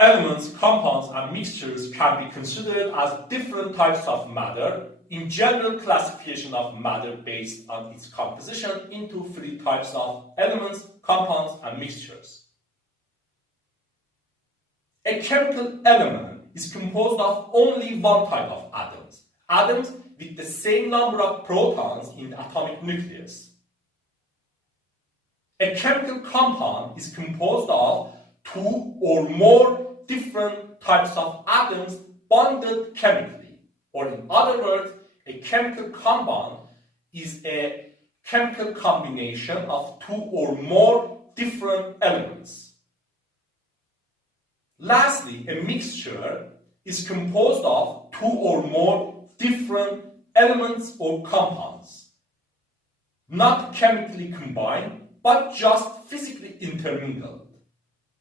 Elements, compounds, and mixtures can be considered as different types of matter in general classification of matter based on its composition into three types of elements, compounds, and mixtures. A chemical element is composed of only one type of atoms, atoms with the same number of protons in the atomic nucleus. A chemical compound is composed of two or more different types of atoms bonded chemically, or in other words, a chemical compound is a chemical combination of two or more different elements. Lastly, a mixture is composed of two or more different elements or compounds, not chemically combined, but just physically intermingled.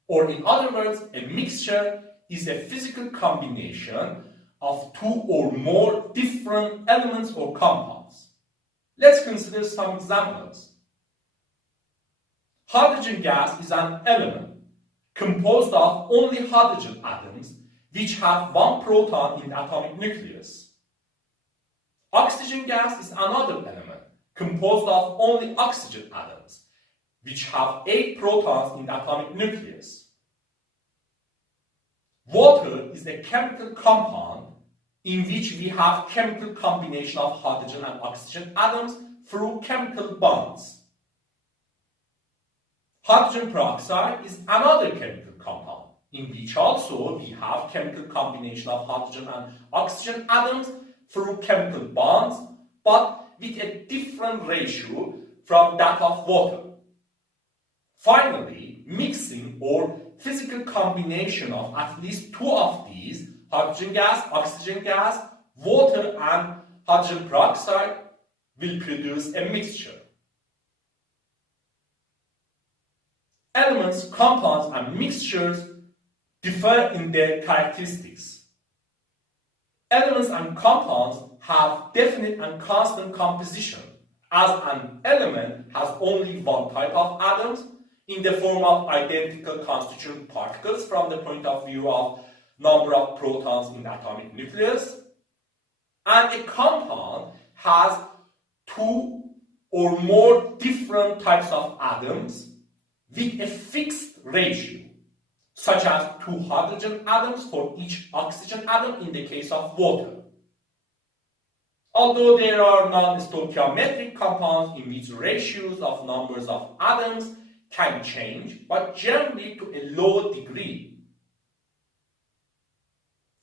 Or in other words, a mixture is a physical combination of two or more different elements or compounds. Let's consider some examples. Hydrogen gas is an element composed of only hydrogen atoms which have one proton in the atomic nucleus. Oxygen gas is another element composed of only oxygen atoms which have 8 protons in the atomic nucleus. Water is a chemical compound in which we have chemical combination of hydrogen and oxygen atoms through chemical bonds. Hydrogen peroxide is another chemical compound in which also we have chemical combination of hydrogen and oxygen atoms through chemical bonds, but with a different ratio from that of water. Finally, mixing or physical combination of at least two of these, hydrogen gas, oxygen gas, water, and hydrogen peroxide, will produce a mixture. Elements, compounds, and mixtures differ in their characteristics. Elements and compounds have definite and constant composition, as an element has only one type of atoms in the form of identical constituent particles from the point of view of number of protons in the atomic nucleus, and a compound has two or more different types of atoms with a fixed ratio, such as 2 hydrogen atoms for each oxygen atom in the case of water. Although there are non-stoichiometric compounds in which ratios of numbers of atoms can change, but generally to a low degree.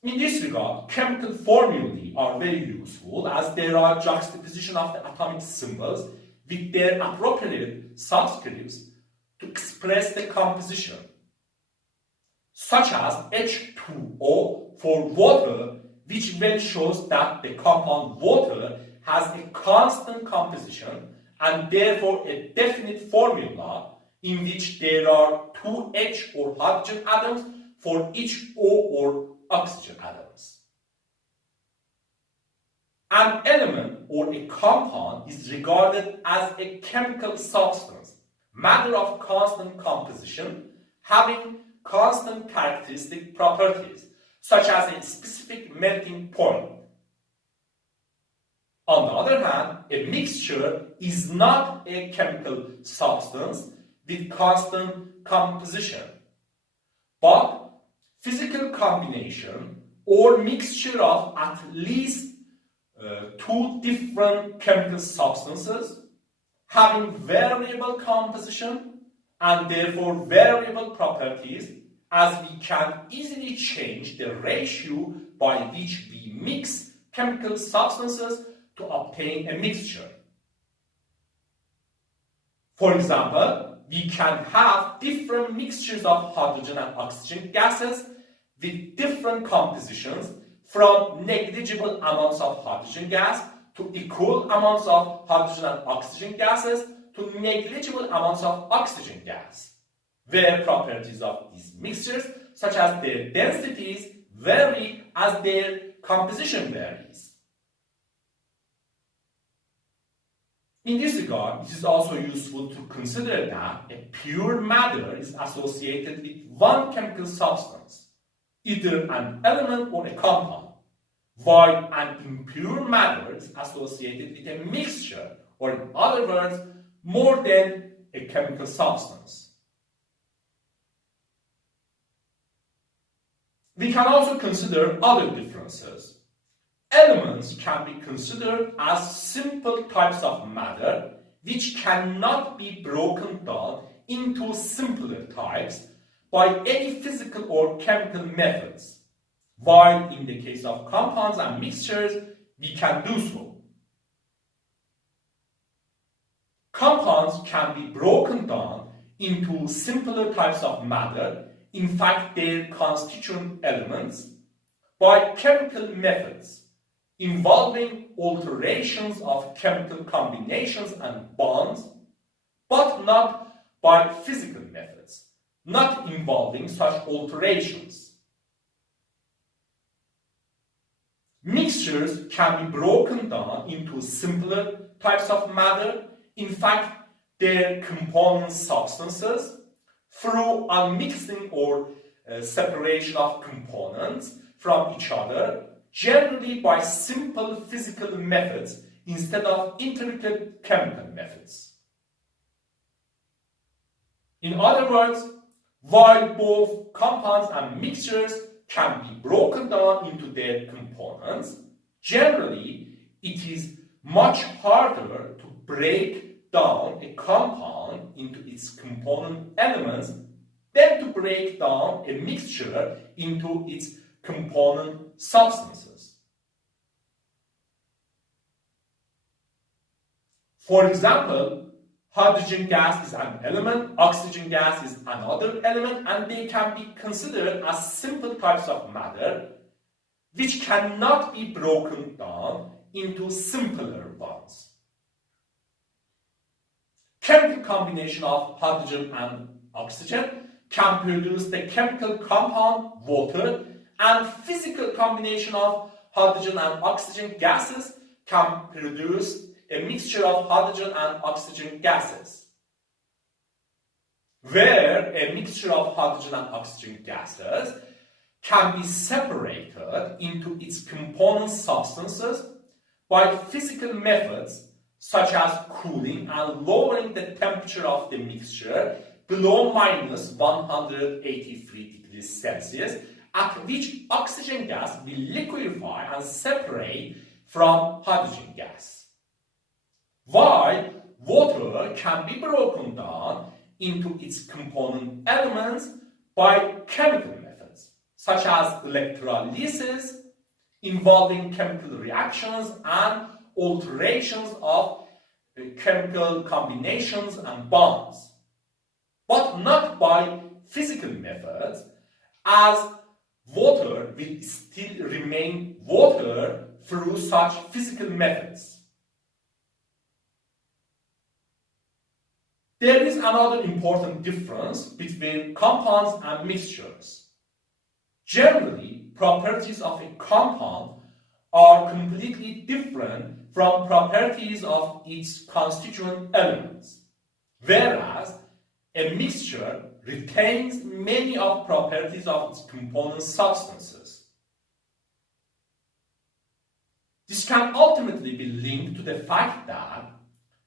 In this regard, chemical formulae are very useful as there are juxtaposition of the atomic symbols with their appropriate subscripts to express the composition, such as H2O for water, which well shows that the compound water has a constant composition and therefore a definite formula in which there are 2 H or hydrogen atoms for each O or oxygen atoms. An element or a compound is regarded as a chemical substance, matter of constant composition, having constant characteristic properties, such as a specific melting point. On the other hand, a mixture is not a chemical substance with constant composition, but physical combination or mixture of at least 2 different chemical substances having variable composition and therefore variable properties, as we can easily change the ratio by which we mix chemical substances to obtain a mixture. For example, we can have different mixtures of hydrogen and oxygen gases with different compositions, from negligible amounts of hydrogen gas to equal amounts of hydrogen and oxygen gases to negligible amounts of oxygen gas, where properties of these mixtures, such as their densities, vary as their composition varies. In this regard, it is also useful to consider that a pure matter is associated with one chemical substance, either an element or a compound, while an impure matter is associated with a mixture, or in other words, more than a chemical substance. We can also consider other differences. Elements can be considered as simple types of matter which cannot be broken down into simpler types by any physical or chemical methods, while in the case of compounds and mixtures, we can do so. Compounds can be broken down into simpler types of matter, in fact their constituent elements, by chemical methods involving alterations of chemical combinations and bonds, but not by physical methods, not involving such alterations. Mixtures can be broken down into simpler types of matter, in fact their component substances, through unmixing or separation of components from each other, generally by simple physical methods instead of intricate chemical methods. In other words, while both compounds and mixtures can be broken down into their components, generally it is much harder to break down a compound into its component elements than to break down a mixture into its component substances. For example, hydrogen gas is an element, oxygen gas is another element, and they can be considered as simple types of matter which cannot be broken down into simpler ones. Chemical combination of hydrogen and oxygen can produce the chemical compound water, and physical combination of hydrogen and oxygen gases can produce a mixture of hydrogen and oxygen gases. Where a mixture of hydrogen and oxygen gases can be separated into its component substances by physical methods such as cooling and lowering the temperature of the mixture below minus 183 degrees Celsius, at which oxygen gas will liquefy and separate from hydrogen gas. While water can be broken down into its component elements by chemical methods, such as electrolysis, involving chemical reactions and alterations of chemical combinations and bonds, but not by physical methods, as water will still remain water through such physical methods. There is another important difference between compounds and mixtures. Generally, properties of a compound are completely different from properties of its constituent elements, whereas a mixture retains many of properties of its component substances. This can ultimately be linked to the fact that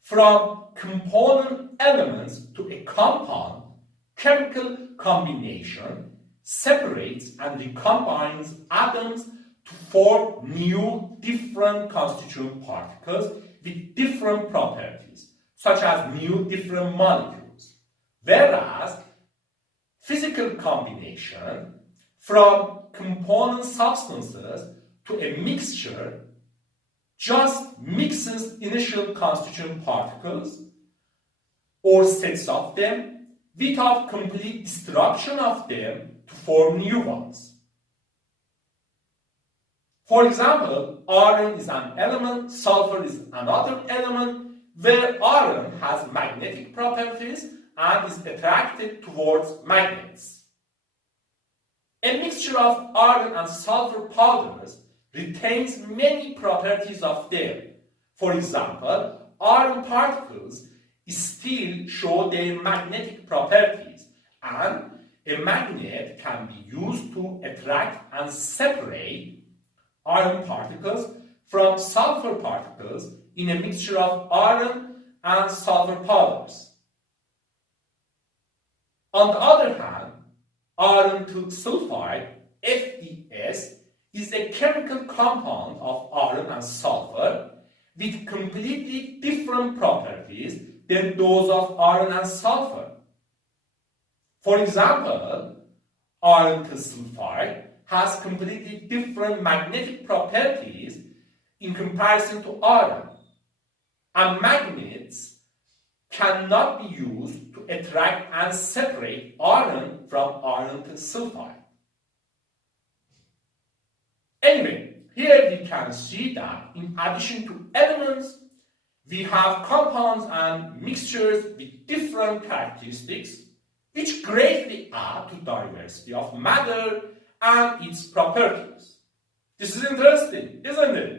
from component elements to a compound, chemical combination separates and recombines atoms to form new different constituent particles with different properties, such as new different molecules. Whereas physical combination from component substances to a mixture just mixes initial constituent particles or sets of them without complete destruction of them to form new ones. For example, iron is an element, sulfur is another element, where iron has magnetic properties and is attracted towards magnets. A mixture of iron and sulfur powders retains many properties of them. For example, iron particles still show their magnetic properties, and a magnet can be used to attract and separate iron particles from sulfur particles in a mixture of iron and sulfur powders. On the other hand, iron 2 sulfide, FeS, is a chemical compound of iron and sulfur with completely different properties than those of iron and sulfur. For example, iron 2 sulfide has completely different magnetic properties in comparison to iron, and magnets cannot be used to attract and separate iron from iron 2 sulfide. Anyway, here we can see that in addition to elements, we have compounds and mixtures with different characteristics which greatly add to diversity of matter and its properties. This is interesting, isn't it?